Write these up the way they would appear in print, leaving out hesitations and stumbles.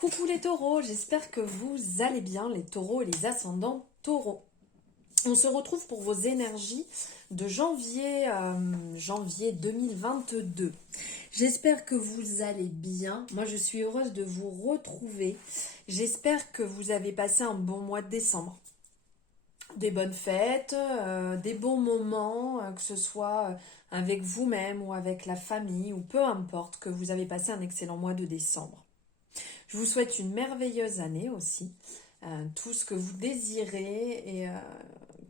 Coucou les taureaux, j'espère que vous allez bien, les taureaux et les ascendants taureaux. On se retrouve pour vos énergies de janvier 2022. J'espère que vous allez bien. Moi, je suis heureuse de vous retrouver. J'espère que vous avez passé un bon mois de décembre. Des bonnes fêtes, des bons moments, que ce soit avec vous-même ou avec la famille, ou peu importe, que vous avez passé un excellent mois de décembre. Je vous souhaite une merveilleuse année aussi, tout ce que vous désirez et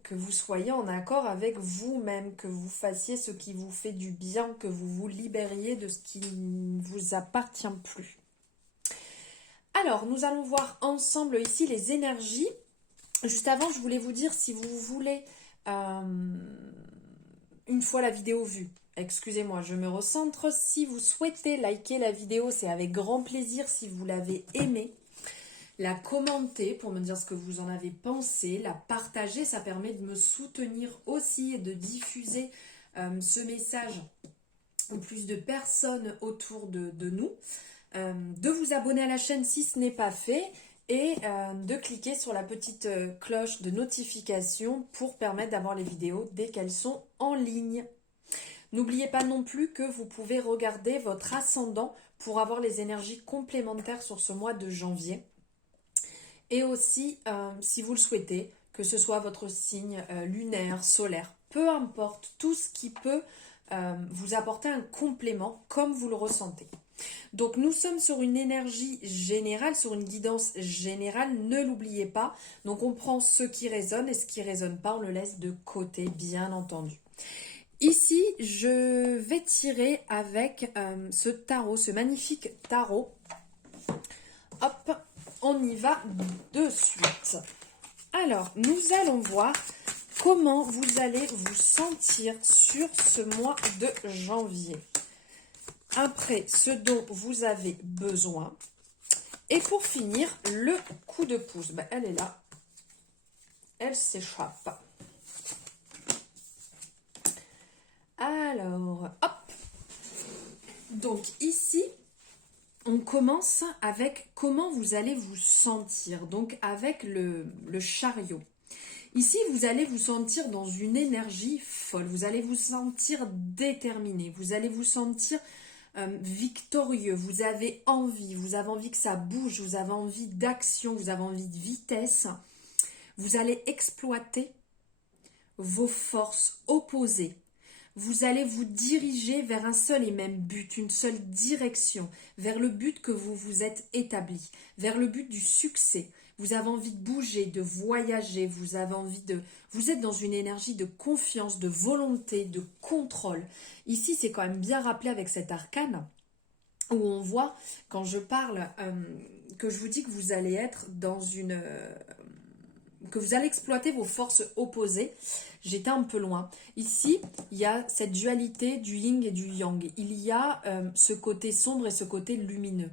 que vous soyez en accord avec vous-même, que vous fassiez ce qui vous fait du bien, que vous vous libériez de ce qui ne vous appartient plus. Alors, nous allons voir ensemble ici les énergies. Juste avant, je voulais vous dire si vous voulez, une fois la vidéo vue, excusez-moi, je me recentre. Si vous souhaitez liker la vidéo, c'est avec grand plaisir. Si vous l'avez aimée, la commenter pour me dire ce que vous en avez pensé, la partager, ça permet de me soutenir aussi et de diffuser ce message au plus de personnes autour de nous. De vous abonner à la chaîne si ce n'est pas fait et de cliquer sur la petite cloche de notification pour permettre d'avoir les vidéos dès qu'elles sont en ligne. N'oubliez pas non plus que vous pouvez regarder votre ascendant pour avoir les énergies complémentaires sur ce mois de janvier. Et aussi, si vous le souhaitez, que ce soit votre signe lunaire, solaire, peu importe, tout ce qui peut vous apporter un complément comme vous le ressentez. Donc nous sommes sur une énergie générale, sur une guidance générale, ne l'oubliez pas. Donc on prend ce qui résonne et ce qui ne résonne pas, on le laisse de côté, bien entendu. Ici, je vais tirer avec ce tarot, ce magnifique tarot. Hop, on y va de suite. Alors, nous allons voir comment vous allez vous sentir sur ce mois de janvier. Après, ce dont vous avez besoin. Et pour finir, le coup de pouce. Ben, elle est là. Elle s'échappe. Alors, hop. Donc ici, on commence avec comment vous allez vous sentir. Donc avec le chariot. Ici, vous allez vous sentir dans une énergie folle. Vous allez vous sentir déterminé. Vous allez vous sentir victorieux. Vous avez envie que ça bouge. Vous avez envie d'action. Vous avez envie de vitesse. Vous allez exploiter vos forces opposées. Vous allez vous diriger vers un seul et même but, une seule direction, vers le but que vous vous êtes établi, vers le but du succès. Vous avez envie de bouger, de voyager, vous êtes dans une énergie de confiance, de volonté, de contrôle. Ici, c'est quand même bien rappelé avec cet arcane où on voit, quand je parle, que je vous dis que vous allez être dans une... que vous allez exploiter vos forces opposées. J'étais un peu loin. Ici, il y a cette dualité du yin et du yang. Il y a ce côté sombre et ce côté lumineux.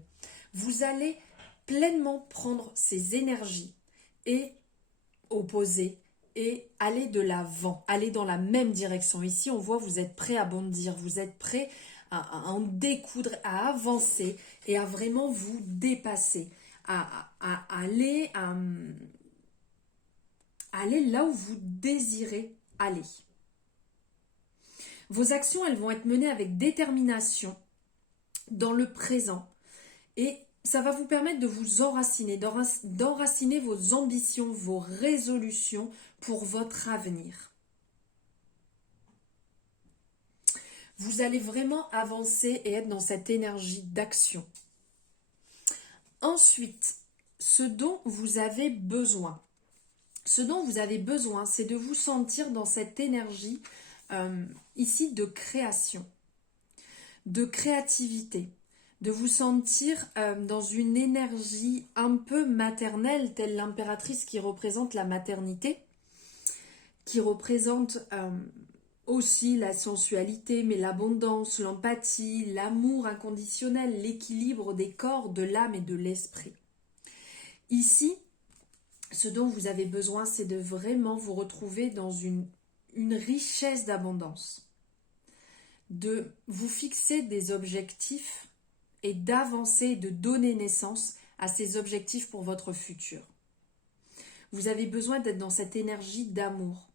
Vous allez pleinement prendre ces énergies et opposer et aller de l'avant, aller dans la même direction. Ici, on voit vous êtes prêt à bondir, vous êtes prêt à en découdre, à avancer et à vraiment vous dépasser, à aller là où vous désirez aller. Vos actions, elles vont être menées avec détermination dans le présent et ça va vous permettre de vous enraciner, d'enraciner vos ambitions, vos résolutions pour votre avenir. Vous allez vraiment avancer et être dans cette énergie d'action. Ensuite, ce dont vous avez besoin. Ce dont vous avez besoin, c'est de vous sentir dans cette énergie ici de création, de créativité, de vous sentir dans une énergie un peu maternelle, telle l'impératrice qui représente la maternité, qui représente aussi la sensualité, mais l'abondance, l'empathie, l'amour inconditionnel, l'équilibre des corps, de l'âme et de l'esprit. Ici, ce dont vous avez besoin, c'est de vraiment vous retrouver dans une richesse d'abondance, de vous fixer des objectifs et d'avancer, de donner naissance à ses objectifs pour votre futur. Vous avez besoin d'être dans cette énergie d'amour,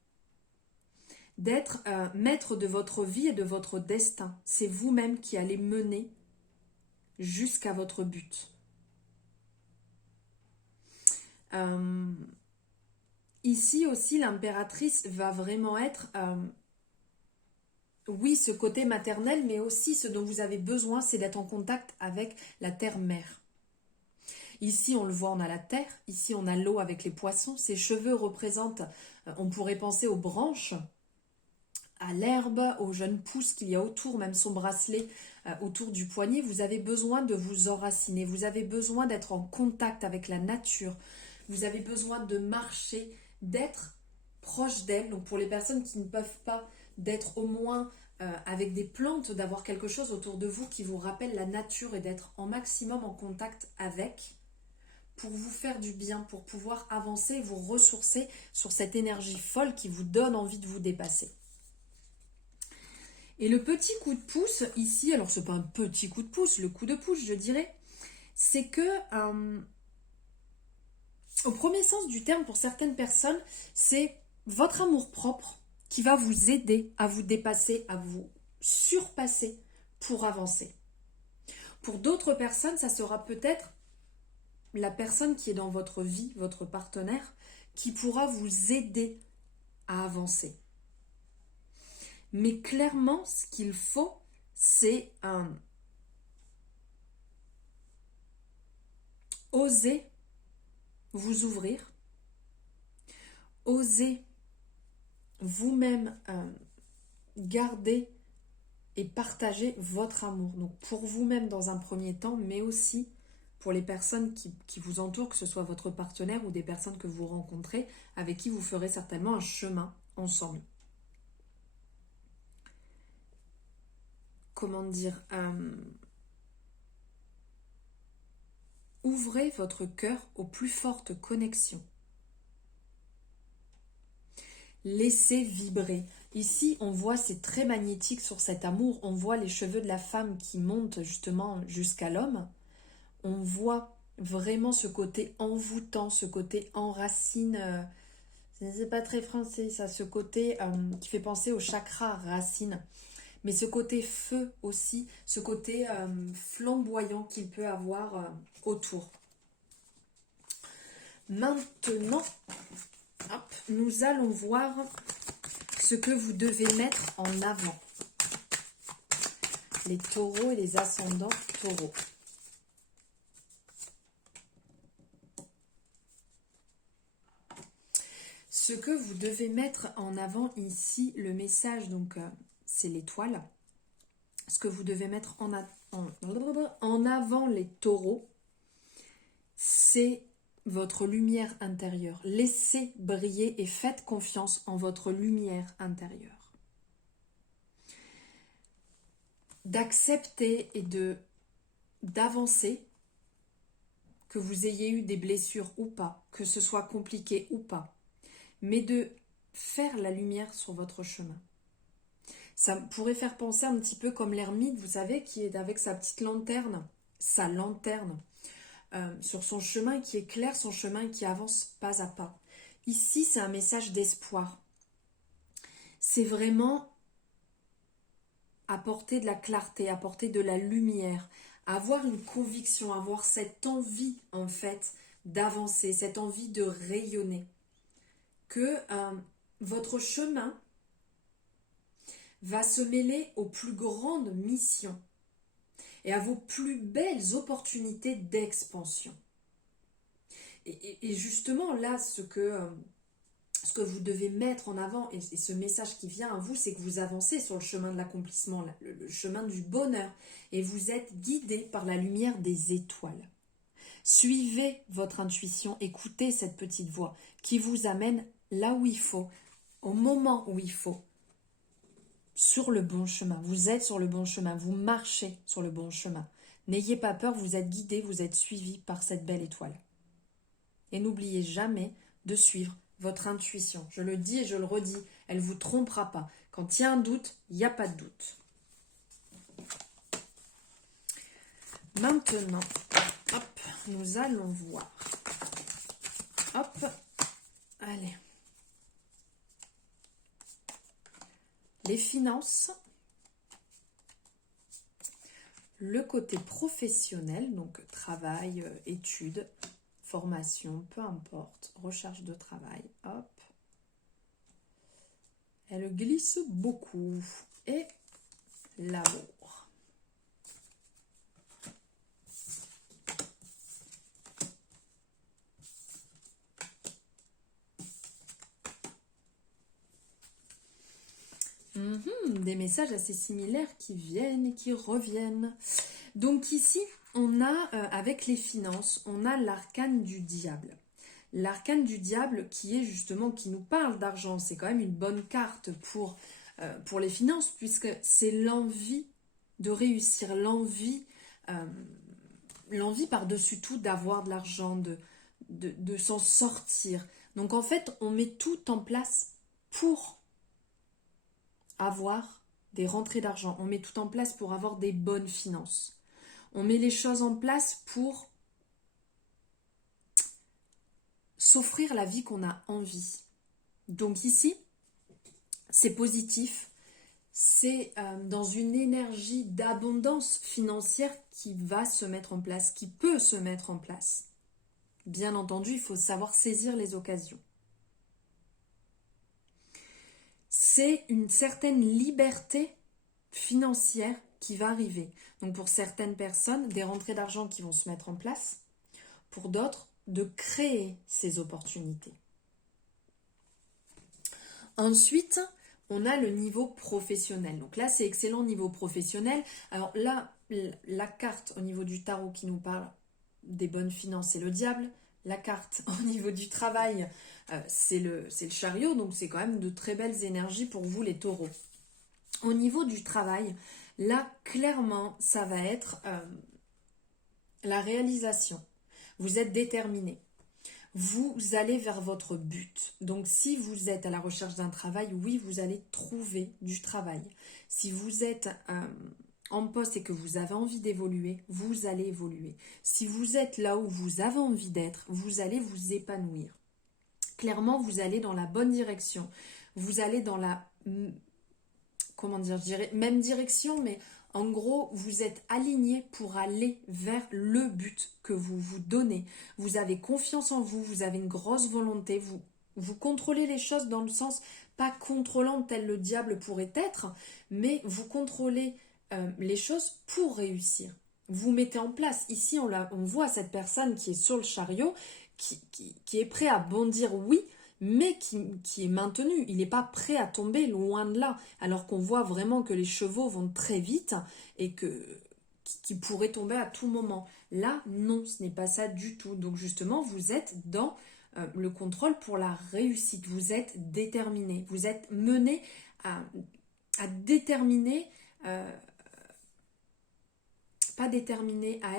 d'être maître de votre vie et de votre destin. C'est vous-même qui allez mener jusqu'à votre but. Ici aussi, l'impératrice va vraiment être, oui, ce côté maternel, mais aussi ce dont vous avez besoin, c'est d'être en contact avec la terre-mère. Ici, on le voit, on a la terre. Ici, on a l'eau avec les poissons. Ces cheveux représentent, on pourrait penser aux branches, à l'herbe, aux jeunes pousses qu'il y a autour, même son bracelet autour du poignet. Vous avez besoin de vous enraciner. Vous avez besoin d'être en contact avec la nature. Vous avez besoin de marcher, d'être proche d'elle. Donc, pour les personnes qui ne peuvent pas, d'être au moins avec des plantes, d'avoir quelque chose autour de vous qui vous rappelle la nature et d'être en maximum en contact avec, pour vous faire du bien, pour pouvoir avancer et vous ressourcer sur cette énergie folle qui vous donne envie de vous dépasser. Et le petit coup de pouce ici, alors c'est pas un petit coup de pouce, le coup de pouce je dirais, c'est que au premier sens du terme pour certaines personnes, c'est votre amour-propre qui va vous aider à vous dépasser, à vous surpasser pour avancer. Pour d'autres personnes, ça sera peut-être la personne qui est dans votre vie, votre partenaire, qui pourra vous aider à avancer. Mais clairement, ce qu'il faut, c'est oser vous ouvrir, oser vous-même garder et partager votre amour. Donc pour vous-même dans un premier temps, mais aussi pour les personnes qui vous entourent, que ce soit votre partenaire ou des personnes que vous rencontrez, avec qui vous ferez certainement un chemin ensemble. Comment dire, ouvrez votre cœur aux plus fortes connexions. Laissez vibrer. Ici, on voit, c'est très magnétique sur cet amour. On voit les cheveux de la femme qui montent justement jusqu'à l'homme. On voit vraiment ce côté envoûtant, ce côté enracine. C'est pas très français, ça, ce côté qui fait penser au chakra racine. Mais ce côté feu aussi, ce côté flamboyant qu'il peut avoir autour. Maintenant, hop, nous allons voir ce que vous devez mettre en avant. Les taureaux et les ascendants taureaux. Ce que vous devez mettre en avant ici, le message, donc c'est l'étoile. Ce que vous devez mettre en avant les taureaux, c'est votre lumière intérieure. Laissez briller et faites confiance en votre lumière intérieure. D'accepter et d'avancer, que vous ayez eu des blessures ou pas, que ce soit compliqué ou pas, mais de faire la lumière sur votre chemin. Ça pourrait faire penser un petit peu comme l'ermite, vous savez, qui est avec sa petite lanterne, sa lanterne, sur son chemin qui éclaire son chemin qui avance pas à pas. Ici, c'est un message d'espoir. C'est vraiment apporter de la clarté, apporter de la lumière, avoir une conviction, avoir cette envie, en fait, d'avancer, cette envie de rayonner. Que votre chemin va se mêler aux plus grandes missions et à vos plus belles opportunités d'expansion. Et justement, là, ce que vous devez mettre en avant, et ce message qui vient à vous, c'est que vous avancez sur le chemin de l'accomplissement, le chemin du bonheur, et vous êtes guidé par la lumière des étoiles. Suivez votre intuition, écoutez cette petite voix qui vous amène là où il faut, au moment où il faut, sur le bon chemin. Vous êtes sur le bon chemin, vous marchez sur le bon chemin. N'ayez pas peur, vous êtes guidé, vous êtes suivi par cette belle étoile. Et n'oubliez jamais de suivre votre intuition. Je le dis et je le redis, elle ne vous trompera pas. Quand il y a un doute, il n'y a pas de doute. Maintenant, hop, nous allons voir. Hop, allez. Les finances, le côté professionnel, donc travail, études, formation, peu importe, recherche de travail, hop. Elle glisse beaucoup. Et l'amour. Des messages assez similaires qui viennent et qui reviennent. Donc ici, on a, avec les finances, on a l'arcane du diable. L'arcane du diable qui est justement, qui nous parle d'argent. C'est quand même une bonne carte pour les finances, puisque c'est l'envie de réussir, l'envie par-dessus tout d'avoir de l'argent, de s'en sortir. Donc en fait, on met tout en place pour avoir des rentrées d'argent. On met tout en place pour avoir des bonnes finances. On met les choses en place pour s'offrir la vie qu'on a envie. Donc ici, c'est positif. C'est dans une énergie d'abondance financière qui va se mettre en place, qui peut se mettre en place. Bien entendu, il faut savoir saisir les occasions. C'est une certaine liberté financière qui va arriver. Donc pour certaines personnes, des rentrées d'argent qui vont se mettre en place. Pour d'autres, de créer ces opportunités. Ensuite, on a le niveau professionnel. Donc là, c'est excellent niveau professionnel. Alors là, la carte au niveau du tarot qui nous parle des bonnes finances, c'est le diable. La carte au niveau du travail, c'est le chariot. Donc c'est quand même de très belles énergies pour vous les taureaux. Au niveau du travail, là, clairement, ça va être la réalisation. Vous êtes déterminé. Vous allez vers votre but. Donc si vous êtes à la recherche d'un travail, oui, vous allez trouver du travail. Si vous êtes en poste et que vous avez envie d'évoluer, vous allez évoluer. Si vous êtes là où vous avez envie d'être, vous allez vous épanouir. Clairement, vous allez dans la bonne direction. Vous allez dans la, comment dire, je dirais, même direction, mais en gros, vous êtes aligné pour aller vers le but que vous vous donnez. Vous avez confiance en vous, vous avez une grosse volonté, vous contrôlez les choses dans le sens, pas contrôlant tel le diable pourrait être, mais vous contrôlez les choses pour réussir. Vous mettez en place, ici on voit cette personne qui est sur le chariot, qui est prêt à bondir, oui, mais qui est maintenu. Il n'est pas prêt à tomber, loin de là. Alors qu'on voit vraiment que les chevaux vont très vite et qui pourraient tomber à tout moment. Là, non, ce n'est pas ça du tout. Donc justement, vous êtes dans le contrôle pour la réussite. Vous êtes déterminé. Vous êtes mené à déterminer... pas déterminé, à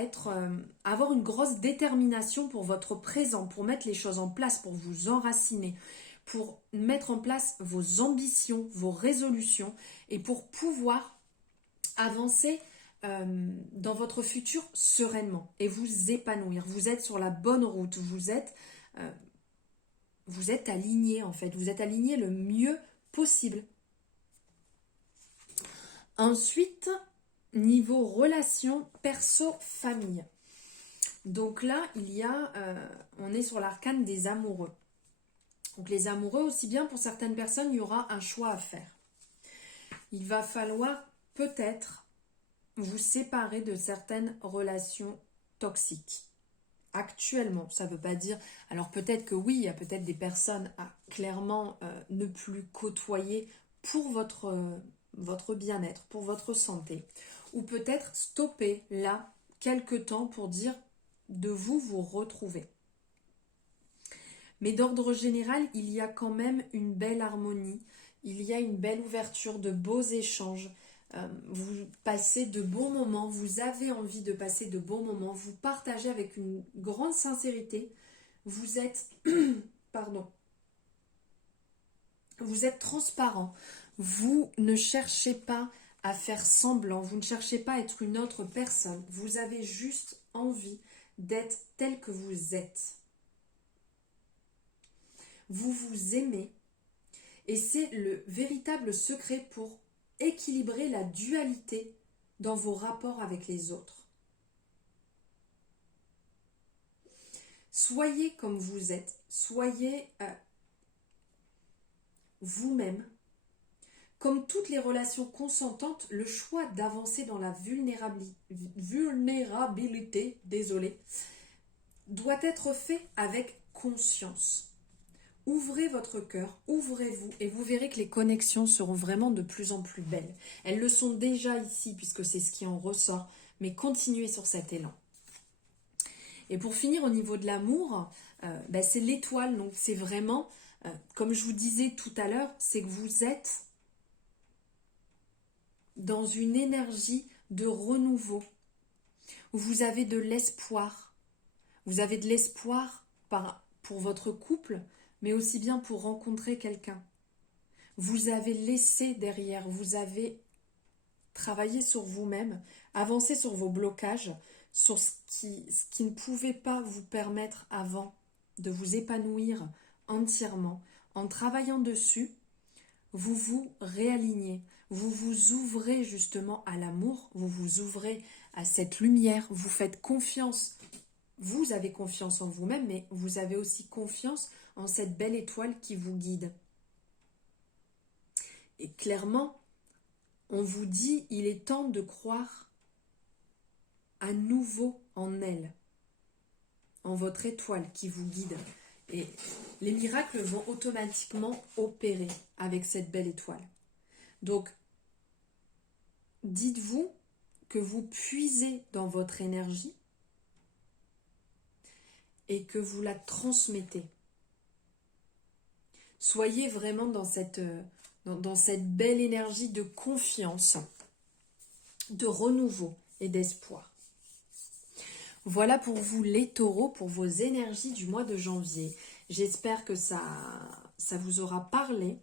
avoir une grosse détermination pour votre présent, pour mettre les choses en place, pour vous enraciner, pour mettre en place vos ambitions, vos résolutions et pour pouvoir avancer dans votre futur sereinement et vous épanouir. Vous êtes sur la bonne route, vous êtes aligné en fait, vous êtes aligné le mieux possible. Ensuite, niveau relation perso-famille. Donc là, on est sur l'arcane des amoureux. Donc les amoureux, aussi bien pour certaines personnes, il y aura un choix à faire. Il va falloir peut-être vous séparer de certaines relations toxiques. Actuellement, ça ne veut pas dire... Alors peut-être que oui, il y a peut-être des personnes à clairement ne plus côtoyer pour votre bien-être, pour votre santé. Ou peut-être stopper là quelque temps pour dire de vous retrouver. Mais d'ordre général, il y a quand même une belle harmonie, il y a une belle ouverture, de beaux échanges. Vous passez de bons moments, vous avez envie de passer de bons moments, vous partagez avec une grande sincérité. Vous êtes, vous êtes transparent. Vous ne cherchez pas à faire semblant, vous ne cherchez pas à être une autre personne, vous avez juste envie d'être tel que vous êtes. Vous vous aimez et c'est le véritable secret pour équilibrer la dualité dans vos rapports avec les autres. Soyez comme vous êtes, soyez vous-même. Comme toutes les relations consentantes, le choix d'avancer dans la vulnérabilité, doit être fait avec conscience. Ouvrez votre cœur, ouvrez-vous et vous verrez que les connexions seront vraiment de plus en plus belles. Elles le sont déjà ici puisque c'est ce qui en ressort, mais continuez sur cet élan. Et pour finir au niveau de l'amour, c'est l'étoile, donc c'est vraiment, comme je vous disais tout à l'heure, c'est que vous êtes dans une énergie de renouveau, où vous avez de l'espoir. Vous avez de l'espoir pour votre couple, mais aussi bien pour rencontrer quelqu'un. Vous avez laissé derrière, vous avez travaillé sur vous-même, avancé sur vos blocages, sur ce qui ne pouvait pas vous permettre avant de vous épanouir entièrement. En travaillant dessus, vous vous réalignez, vous vous ouvrez justement à l'amour, vous vous ouvrez à cette lumière, vous faites confiance. Vous avez confiance en vous-même, mais vous avez aussi confiance en cette belle étoile qui vous guide. Et clairement, on vous dit, il est temps de croire à nouveau en elle, en votre étoile qui vous guide. Et les miracles vont automatiquement opérer avec cette belle étoile. Donc, dites-vous que vous puisez dans votre énergie et que vous la transmettez. Soyez vraiment dans cette belle énergie de confiance, de renouveau et d'espoir. Voilà pour vous les taureaux, pour vos énergies du mois de janvier. J'espère que ça vous aura parlé.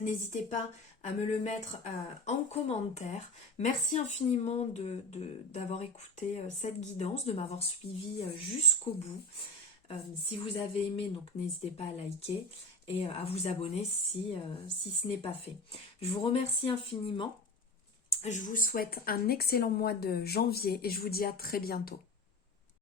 N'hésitez pas à me le mettre en commentaire. Merci infiniment d'avoir écouté cette guidance, de m'avoir suivi jusqu'au bout. Si vous avez aimé, donc n'hésitez pas à liker et à vous abonner si ce n'est pas fait. Je vous remercie infiniment. Je vous souhaite un excellent mois de janvier et je vous dis à très bientôt.